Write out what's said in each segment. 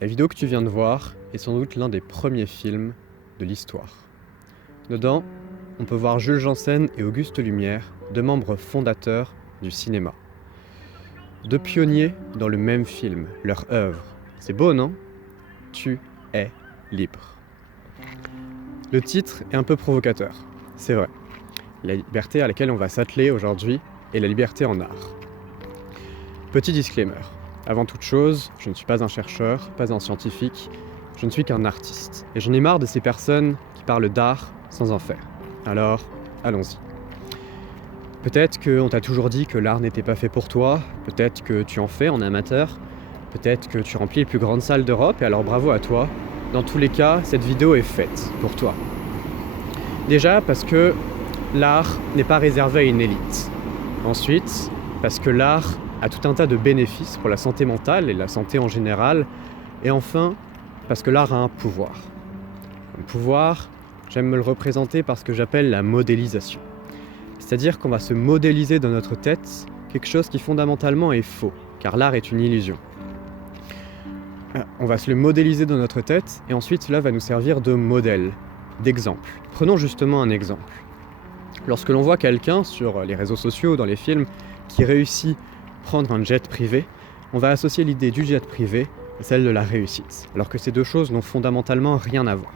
La vidéo que tu viens de voir est sans doute l'un des premiers films de l'histoire. Dedans, on peut voir Jules Janssen et Auguste Lumière, deux membres fondateurs du cinéma. Deux pionniers dans le même film, leur œuvre. C'est beau, non ? Tu es libre. Le titre est un peu provocateur, c'est vrai. La liberté à laquelle on va s'atteler aujourd'hui est la liberté en art. Petit disclaimer. Avant toute chose, je ne suis pas un chercheur, pas un scientifique, je ne suis qu'un artiste. Et j'en ai marre de ces personnes qui parlent d'art sans en faire. Alors, allons-y. Peut-être qu'on t'a toujours dit que l'art n'était pas fait pour toi, peut-être que tu en fais en amateur, peut-être que tu remplis les plus grandes salles d'Europe, et alors bravo à toi. Dans tous les cas, cette vidéo est faite pour toi. Déjà parce que l'art n'est pas réservé à une élite. Ensuite, parce que l'art a tout un tas de bénéfices pour la santé mentale et la santé en général. Et enfin, parce que l'art a un pouvoir. Un pouvoir, j'aime me le représenter par ce que j'appelle la modélisation. C'est-à-dire qu'on va se modéliser dans notre tête quelque chose qui fondamentalement est faux, car l'art est une illusion. On va se le modéliser dans notre tête et ensuite cela va nous servir de modèle, d'exemple. Prenons justement un exemple. Lorsque l'on voit quelqu'un sur les réseaux sociaux ou dans les films qui réussit à prendre un jet privé, on va associer l'idée du jet privé à celle de la réussite, alors que ces deux choses n'ont fondamentalement rien à voir.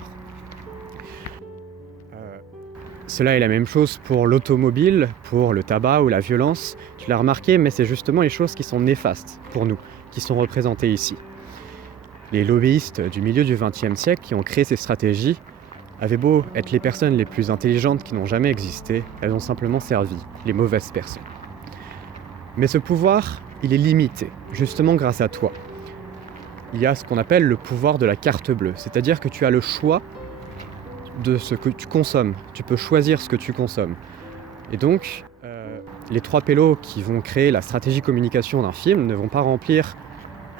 Cela est la même chose pour l'automobile, pour le tabac ou la violence. Tu l'as remarqué, mais c'est justement les choses qui sont néfastes pour nous, qui sont représentées ici. Les lobbyistes du milieu du XXe siècle qui ont créé ces stratégies avaient beau être les personnes les plus intelligentes qui n'ont jamais existé, elles ont simplement servi les mauvaises personnes. Mais ce pouvoir, il est limité, justement grâce à toi. Il y a ce qu'on appelle le pouvoir de la carte bleue, c'est-à-dire que tu as le choix de ce que tu consommes. Tu peux choisir ce que tu consommes. Et donc, les trois pélos qui vont créer la stratégie communication d'un film ne vont pas remplir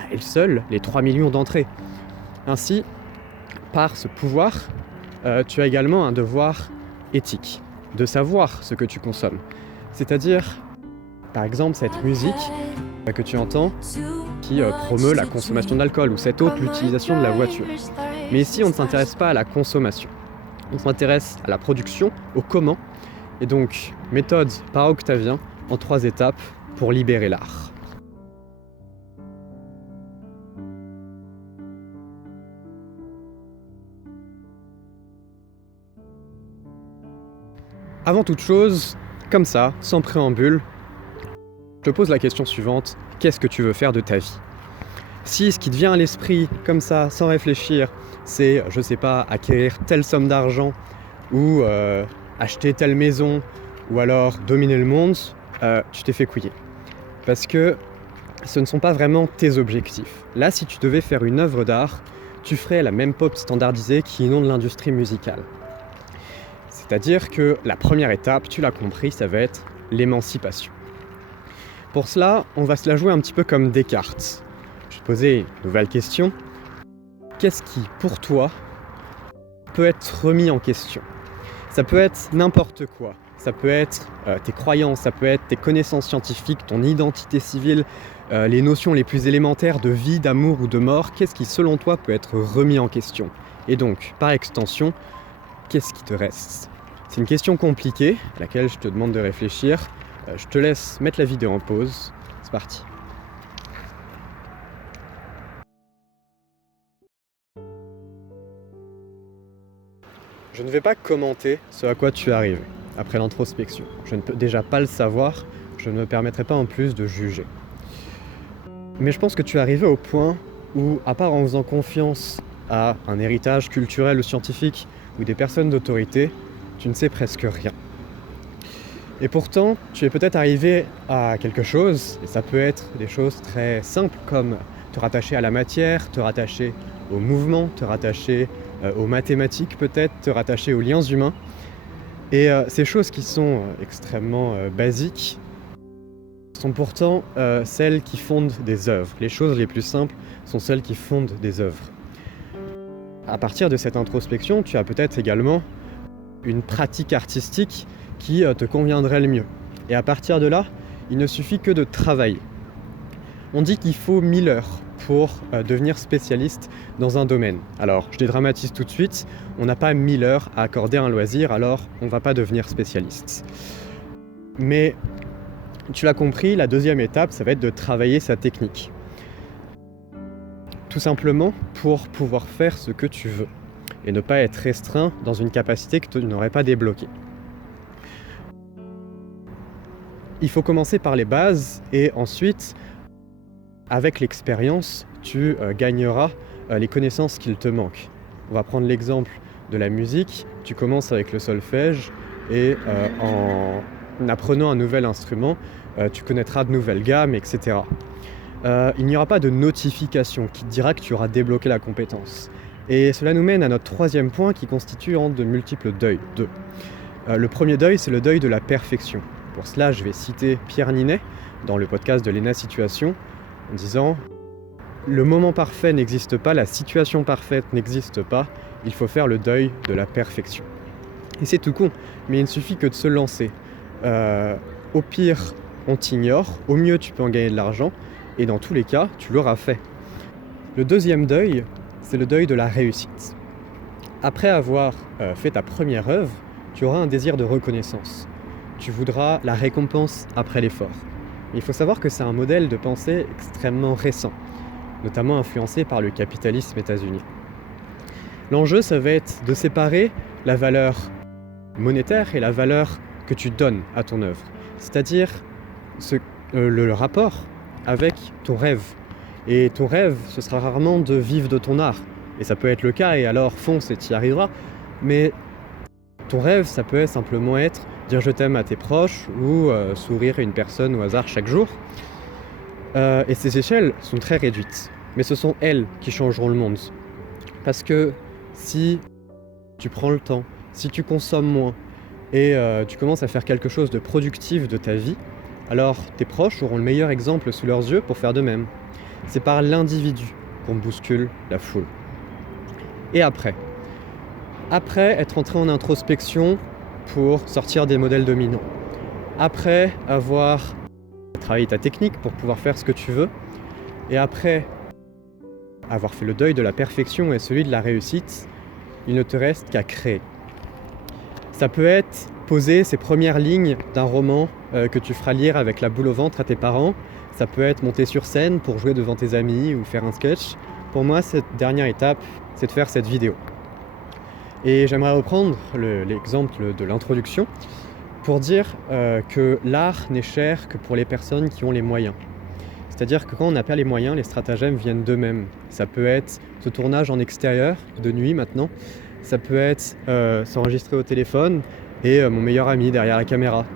à elles seules les 3 millions d'entrées. Ainsi, par ce pouvoir, tu as également un devoir éthique, de savoir ce que tu consommes. C'est-à-dire, par exemple, cette musique que tu entends qui promeut la consommation d'alcool ou cette autre, l'utilisation de la voiture. Mais ici, on ne s'intéresse pas à la consommation. On s'intéresse à la production, au comment, et donc méthode par Octavien en 3 étapes pour libérer l'art. Avant toute chose, comme ça, sans préambule, je te pose la question suivante, qu'est-ce que tu veux faire de ta vie ? Si ce qui te vient à l'esprit, comme ça, sans réfléchir, c'est, je sais pas, acquérir telle somme d'argent, ou acheter telle maison, ou alors dominer le monde, tu t'es fait couiller. Parce que ce ne sont pas vraiment tes objectifs. Là, si tu devais faire une œuvre d'art, tu ferais la même pop standardisée qui inonde l'industrie musicale. C'est-à-dire que la première étape, tu l'as compris, ça va être l'émancipation. Pour cela, on va se la jouer un petit peu comme Descartes. Je vais te poser une nouvelle question. Qu'est-ce qui, pour toi, peut être remis en question ? Ça peut être n'importe quoi. Ça peut être tes croyances, ça peut être tes connaissances scientifiques, ton identité civile, les notions les plus élémentaires de vie, d'amour ou de mort. Qu'est-ce qui, selon toi, peut être remis en question ? Et donc, par extension, qu'est-ce qui te reste ? C'est une question compliquée, à laquelle je te demande de réfléchir. Je te laisse mettre la vidéo en pause. C'est parti. Je ne vais pas commenter ce à quoi tu es arrivé après l'introspection. Je ne peux déjà pas le savoir, je ne me permettrai pas en plus de juger. Mais je pense que tu es arrivé au point où, à part en faisant confiance à un héritage culturel ou scientifique ou des personnes d'autorité, tu ne sais presque rien. Et pourtant, tu es peut-être arrivé à quelque chose, et ça peut être des choses très simples comme te rattacher à la matière, te rattacher au mouvement, te rattacher aux mathématiques peut-être, te rattacher aux liens humains. Et ces choses qui sont extrêmement basiques sont pourtant celles qui fondent des œuvres. Les choses les plus simples sont celles qui fondent des œuvres. À partir de cette introspection, tu as peut-être également une pratique artistique qui te conviendrait le mieux. Et à partir de là, il ne suffit que de travailler. On dit qu'il faut 1000 heures pour devenir spécialiste dans un domaine. Alors, je dédramatise tout de suite, on n'a pas 1000 heures à accorder à un loisir, alors on ne va pas devenir spécialiste. Mais tu l'as compris, la deuxième étape, ça va être de travailler sa technique. Tout simplement pour pouvoir faire ce que tu veux et ne pas être restreint dans une capacité que tu n'aurais pas débloquée. Il faut commencer par les bases et ensuite, avec l'expérience, tu gagneras les connaissances qu'il te manque. On va prendre l'exemple de la musique. Tu commences avec le solfège et en apprenant un nouvel instrument, tu connaîtras de nouvelles gammes, etc. Il n'y aura pas de notification qui te dira que tu auras débloqué la compétence. Et cela nous mène à notre troisième point qui constitue de multiples deuils. Le premier deuil, c'est le deuil de la perfection. Pour cela, je vais citer Pierre Ninet dans le podcast de Léna Situation en disant « Le moment parfait n'existe pas, la situation parfaite n'existe pas, il faut faire le deuil de la perfection. » Et c'est tout con, mais il ne suffit que de se lancer. Au pire, on t'ignore, au mieux tu peux en gagner de l'argent, et dans tous les cas, tu l'auras fait. Le deuxième deuil, c'est le deuil de la réussite. Après avoir fait ta première œuvre, tu auras un désir de reconnaissance. Tu voudras la récompense après l'effort. Mais il faut savoir que c'est un modèle de pensée extrêmement récent, notamment influencé par le capitalisme états-unien. L'enjeu, ça va être de séparer la valeur monétaire et la valeur que tu donnes à ton œuvre. C'est-à-dire le rapport avec ton rêve. Et ton rêve, ce sera rarement de vivre de ton art. Et ça peut être le cas, et alors fonce et tu y arriveras. Mais ton rêve, ça peut simplement être dire je t'aime à tes proches ou sourire à une personne au hasard chaque jour. Et ces échelles sont très réduites. Mais ce sont elles qui changeront le monde. Parce que si tu prends le temps, si tu consommes moins et tu commences à faire quelque chose de productif de ta vie, alors tes proches auront le meilleur exemple sous leurs yeux pour faire de même. C'est par l'individu qu'on bouscule la foule. Et après être entré en introspection pour sortir des modèles dominants. Après avoir travaillé ta technique pour pouvoir faire ce que tu veux. Et après avoir fait le deuil de la perfection et celui de la réussite, il ne te reste qu'à créer. Ça peut être poser ces premières lignes d'un roman que tu feras lire avec la boule au ventre à tes parents. Ça peut être monter sur scène pour jouer devant tes amis ou faire un sketch. Pour moi, cette dernière étape, c'est de faire cette vidéo. Et j'aimerais reprendre l'exemple de l'introduction pour dire que l'art n'est cher que pour les personnes qui ont les moyens. C'est-à-dire que quand on n'a pas les moyens, les stratagèmes viennent d'eux-mêmes. Ça peut être ce tournage en extérieur, de nuit maintenant. Ça peut être s'enregistrer au téléphone et mon meilleur ami derrière la caméra.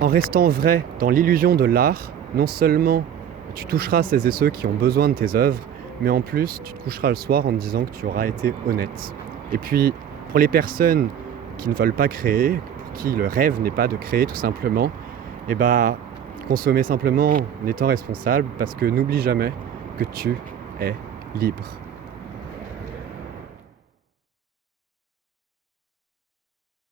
En restant vrai dans l'illusion de l'art, non seulement tu toucheras celles et ceux qui ont besoin de tes œuvres, mais en plus tu te coucheras le soir en te disant que tu auras été honnête. Et puis pour les personnes qui ne veulent pas créer, pour qui le rêve n'est pas de créer tout simplement, consommer simplement en étant responsable, parce que n'oublie jamais que tu es libre.